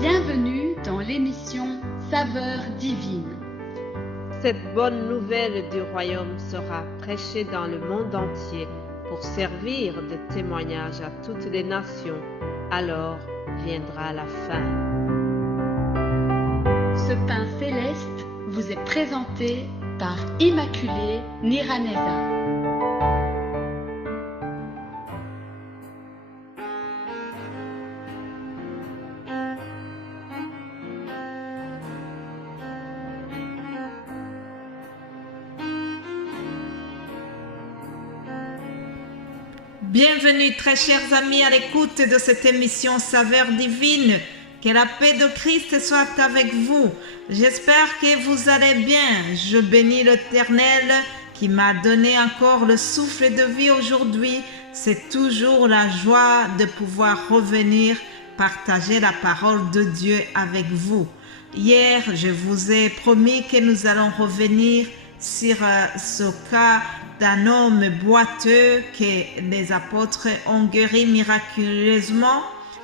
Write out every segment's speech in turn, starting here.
Bienvenue dans l'émission Saveurs divines. Cette bonne nouvelle du royaume sera prêchée dans le monde entier pour servir de témoignage à toutes les nations. Alors viendra la fin. Ce pain céleste vous est présenté par Immaculée Niraneza. Bienvenue très chers amis à l'écoute de cette émission Saveurs divines. Que la paix de Christ soit avec vous. J'espère que vous allez bien. Je bénis l'Éternel qui m'a donné encore le souffle de vie aujourd'hui. C'est toujours la joie de pouvoir revenir partager la parole de Dieu avec vous. Hier, je vous ai promis que nous allons revenir sur ce cas d'un homme boiteux que les apôtres ont guéri miraculeusement.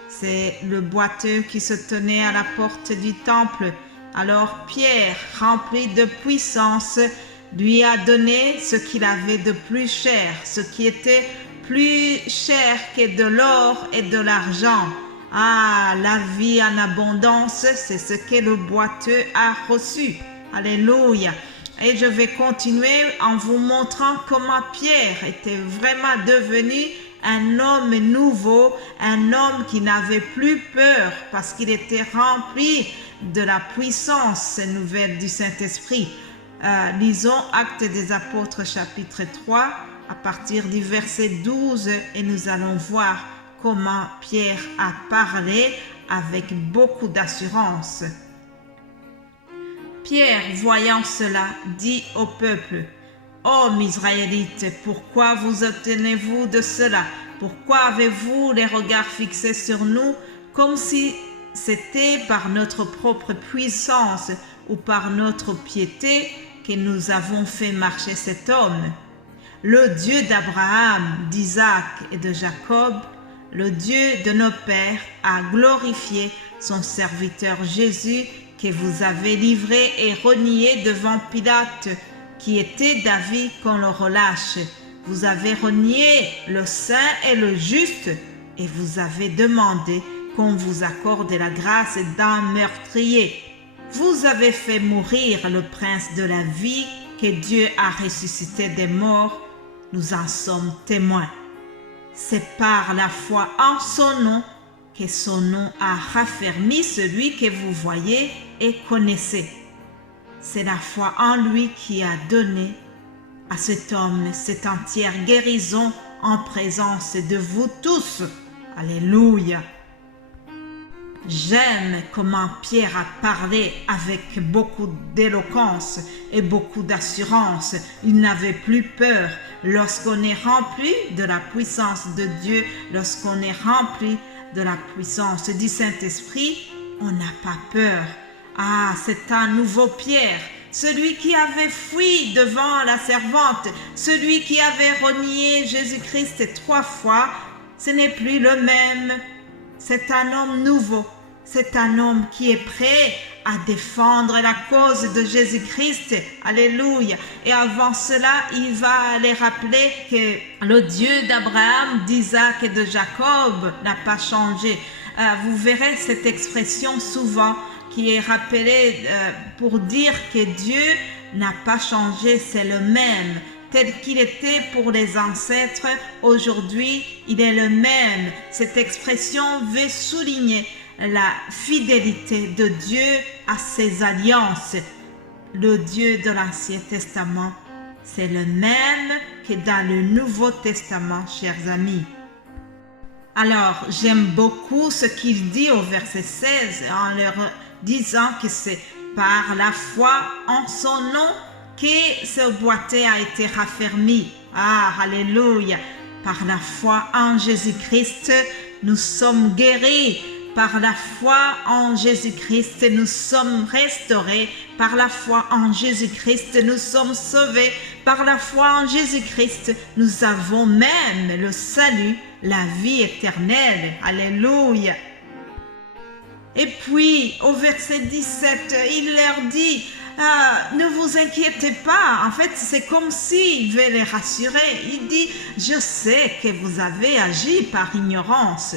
C'est le boiteux qui se tenait à la porte du temple. Alors Pierre, rempli de puissance, lui a donné ce qu'il avait de plus cher, ce qui était plus cher que de l'or et de l'argent. Ah, la vie en abondance, c'est ce que le boiteux a reçu. Alléluia. Et je vais continuer en vous montrant comment Pierre était vraiment devenu un homme nouveau, un homme qui n'avait plus peur parce qu'il était rempli de la puissance nouvelle du Saint-Esprit. Lisons Actes des Apôtres chapitre 3 à partir du verset 12 et nous allons voir comment Pierre a parlé avec beaucoup d'assurance. Pierre, voyant cela, dit au peuple: « Hommes Israélites, pourquoi vous obtenez-vous de cela? Pourquoi avez-vous les regards fixés sur nous comme si c'était par notre propre puissance ou par notre piété que nous avons fait marcher cet homme? Le Dieu d'Abraham, d'Isaac et de Jacob, le Dieu de nos pères, a glorifié son serviteur Jésus que vous avez livré et renié devant Pilate, qui était d'avis qu'on le relâche. Vous avez renié le saint et le juste, et vous avez demandé qu'on vous accorde la grâce d'un meurtrier. Vous avez fait mourir le prince de la vie que Dieu a ressuscité des morts. Nous en sommes témoins. C'est par la foi en son nom que son nom a raffermi celui que vous voyez et connaissez. C'est la foi en lui qui a donné à cet homme cette entière guérison en présence de vous tous. Alléluia. J'aime comment Pierre a parlé avec beaucoup d'éloquence et beaucoup d'assurance. Il n'avait plus peur. Lorsqu'on est rempli de la puissance de Dieu, lorsqu'on est rempli de la puissance du Saint-Esprit, on n'a pas peur. Ah, c'est un nouveau Pierre, celui qui avait fui devant la servante, celui qui avait renié Jésus-Christ 3 fois, ce n'est plus le même. C'est un homme nouveau, c'est un homme qui est prêt à défendre la cause de Jésus-Christ. Alléluia. Et avant cela, il va les rappeler que le Dieu d'Abraham, d'Isaac et de Jacob n'a pas changé. Vous verrez cette expression souvent qui est rappelée pour dire que Dieu n'a pas changé, c'est le même. Tel qu'il était pour les ancêtres, aujourd'hui, il est le même. Cette expression veut souligner la fidélité de Dieu à ses alliances. Le Dieu de l'Ancien Testament, c'est le même que dans le Nouveau Testament, chers amis. Alors, j'aime beaucoup ce qu'il dit au verset 16 en leur disant que c'est par la foi en son nom que ce boiteux a été raffermi. Ah, alléluia. Par la foi en Jésus-Christ, nous sommes guéris. Par la foi en Jésus-Christ, nous sommes restaurés. Par la foi en Jésus-Christ, nous sommes sauvés. Par la foi en Jésus-Christ, nous avons même le salut, la vie éternelle. Alléluia. Et puis, au verset 17, il leur dit, ne vous inquiétez pas. En fait, c'est comme s'il veut les rassurer. Il dit, je sais que vous avez agi par ignorance,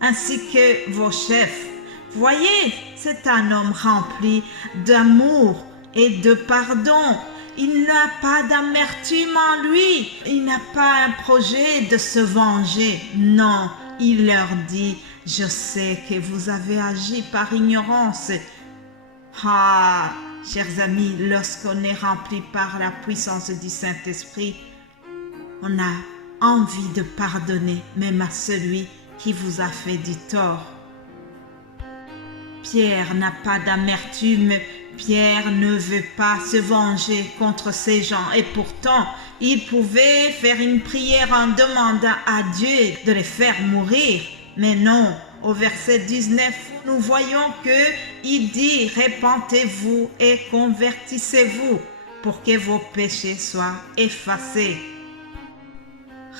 ainsi que vos chefs. Voyez, c'est un homme rempli d'amour et de pardon. Il n'a pas d'amertume en lui. Il n'a pas un projet de se venger. Non, il leur dit, je sais que vous avez agi par ignorance. Ah, chers amis, lorsqu'on est rempli par la puissance du Saint-Esprit, on a envie de pardonner même à celui qui vous a fait du tort. Pierre n'a pas d'amertume. Pierre ne veut pas se venger contre ces gens et pourtant, il pouvait faire une prière en demandant à Dieu de les faire mourir. Mais non, au verset 19, nous voyons qu'il dit « Repentez-vous et convertissez-vous pour que vos péchés soient effacés. »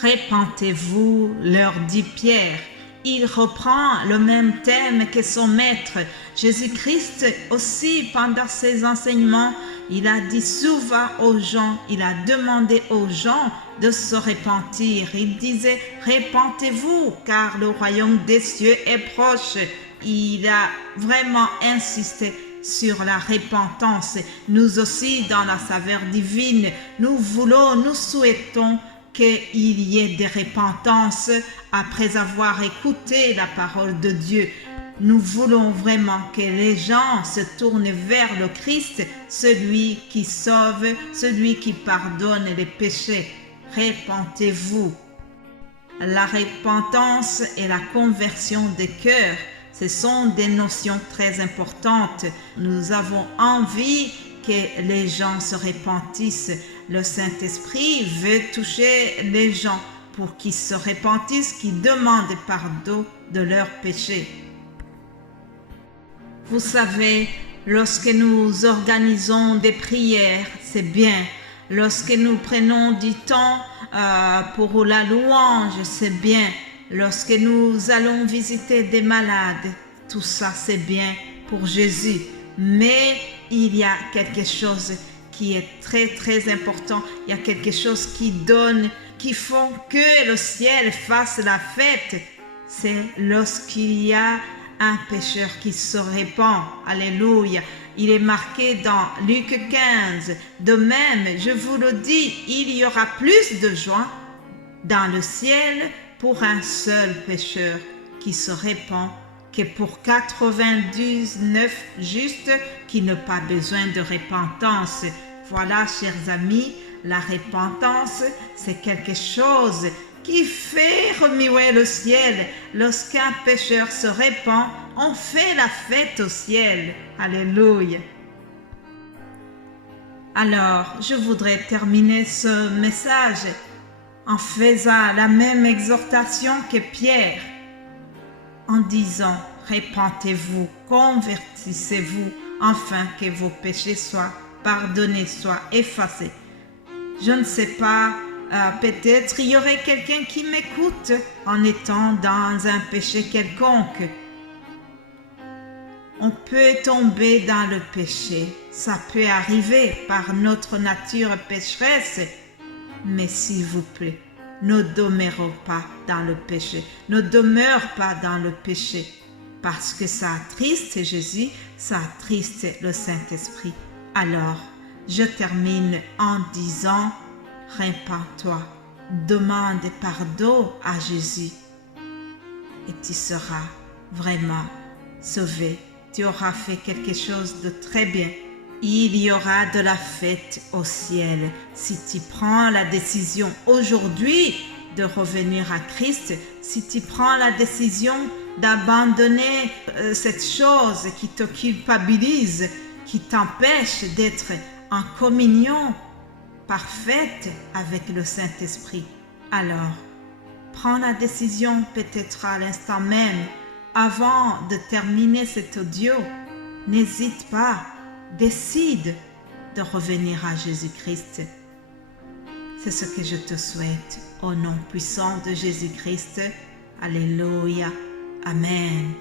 Repentez-vous, leur dit Pierre. Il reprend le même thème que son maître. Jésus-Christ aussi, pendant ses enseignements, il a dit souvent aux gens, il a demandé aux gens de se repentir. Il disait, repentez-vous, car le royaume des cieux est proche. Il a vraiment insisté sur la repentance. Nous aussi, dans la saveur divine, nous souhaitons qu'il y ait des repentances après avoir écouté la parole de Dieu. Nous voulons vraiment que les gens se tournent vers le Christ, celui qui sauve, celui qui pardonne les péchés. Repentez-vous. La repentance et la conversion des cœurs, ce sont des notions très importantes. Nous avons envie que les gens se repentissent. Le Saint-Esprit veut toucher les gens pour qu'ils se repentissent, qu'ils demandent pardon de leurs péchés. Vous savez, lorsque nous organisons des prières, c'est bien. Lorsque nous prenons du temps pour la louange, c'est bien. Lorsque nous allons visiter des malades, tout ça c'est bien pour Jésus. Mais il y a quelque chose qui est très très important. Il y a quelque chose qui font que le ciel fasse la fête. C'est lorsqu'il y a un pécheur qui se répand. Alléluia. Il est marqué dans Luc 15. De même, je vous le dis, il y aura plus de joie dans le ciel pour un seul pécheur qui se répand que pour 99 justes qui n'ont pas besoin de repentance. Voilà, chers amis, la repentance, c'est quelque chose qui fait remuer le ciel. Lorsqu'un pécheur se répand, on fait la fête au ciel. Alléluia. Alors, je voudrais terminer ce message en faisant la même exhortation que Pierre, en disant, repentez-vous, convertissez-vous, afin que vos péchés soient pardonnés, soient effacés. Je ne sais pas, peut-être il y aurait quelqu'un qui m'écoute en étant dans un péché quelconque. On peut tomber dans le péché, ça peut arriver par notre nature pécheresse, mais s'il vous plaît, ne demeurez pas dans le péché, ne demeure pas dans le péché, parce que ça attriste Jésus, ça attriste le Saint-Esprit. Alors, je termine en disant, repens-toi, demande pardon à Jésus et tu seras vraiment sauvé. Tu auras fait quelque chose de très bien. Il y aura de la fête au ciel si tu prends la décision aujourd'hui de revenir à Christ, si tu prends la décision d'abandonner cette chose qui te culpabilise, qui t'empêche d'être en communion parfaite avec le Saint-Esprit. Alors, prends la décision peut-être à l'instant même. Avant de terminer cet audio, n'hésite pas, décide de revenir à Jésus-Christ. C'est ce que je te souhaite au nom puissant de Jésus-Christ. Alléluia. Amen.